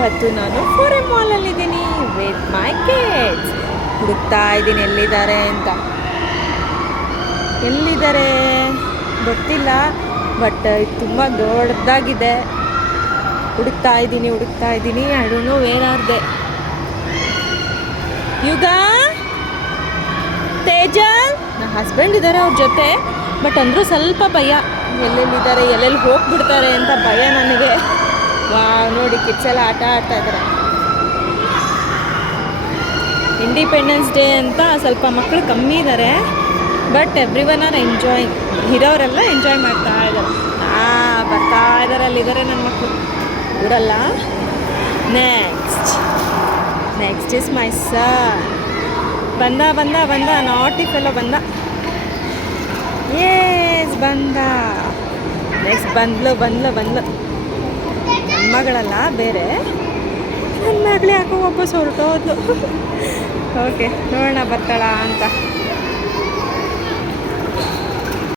ಇವತ್ತು ನಾನು ಫೋರೆಮ್ ಮಾಲಲ್ಲಿದ್ದೀನಿ with my kids. ಹುಡುಕ್ತಾ ಇದ್ದೀನಿ ಎಲ್ಲಿದ್ದಾರೆ ಅಂತ. ಎಲ್ಲಿದ್ದಾರೆ ಗೊತ್ತಿಲ್ಲ, ಬಟ್ ಇದು ತುಂಬ ದೊಡ್ಡದಾಗಿದೆ. ಹುಡುಕ್ತಾ ಇದ್ದೀನಿ. I don't know where are they. ಯುಗ, ತೇಜಲ್, ನನ್ನ ಹಸ್ಬೆಂಡ್ ಇದ್ದಾರೆ ಅವ್ರ ಜೊತೆ. ಬಟ್ ಅಂದರೂ ಸ್ವಲ್ಪ ಭಯ, ಎಲ್ಲೆಲ್ಲಿದ್ದಾರೆ, ಎಲ್ಲೆಲ್ಲಿ ಹೋಗ್ಬಿಡ್ತಾರೆ ಅಂತ ಭಯ ನನಗೆ. ನೋಡಿ ಕಿಡ್ಸ್ ಎಲ್ಲ ಆಟ ಆಡ್ತಾ ಇದ್ದಾರೆ. ಇಂಡಿಪೆಂಡೆನ್ಸ್ ಡೇ ಅಂತ ಸ್ವಲ್ಪ ಮಕ್ಕಳು ಕಮ್ಮಿ ಇದ್ದಾರೆ, but every one are enjoying. ಇರೋರೆಲ್ಲ ಎಂಜಾಯ್ ಮಾಡ್ತಾ ಇದ್ದಾರೆ. ಬರ್ತಾ ಇದ್ದಾರೆ, ಅಲ್ಲಿದ್ದಾರೆ ನನ್ನ ಮಕ್ಕಳು. ಊರಲ್ಲ. ನೆಕ್ಸ್ಟ್ ಇಸ್ ಮೈ ಸನ್. ಬಂದ ನಾಟಿ ಫೆಲೋ ಬಂದ. ಏಸ್ ಬಂದ. ನೆಕ್ಸ್ಟ್ ಬಂದ್ಲು. ನನ್ನ ಮಗಳಲ್ಲ, ಬೇರೆ ನನ್ನ ಮಗಳು ಯಾಕೋ ವಾಪಸ್ ಹೊರಟೋದ್ಲು. ಓಕೆ, ನೋಡೋಣ ಬರ್ತಾಳ ಅಂತ.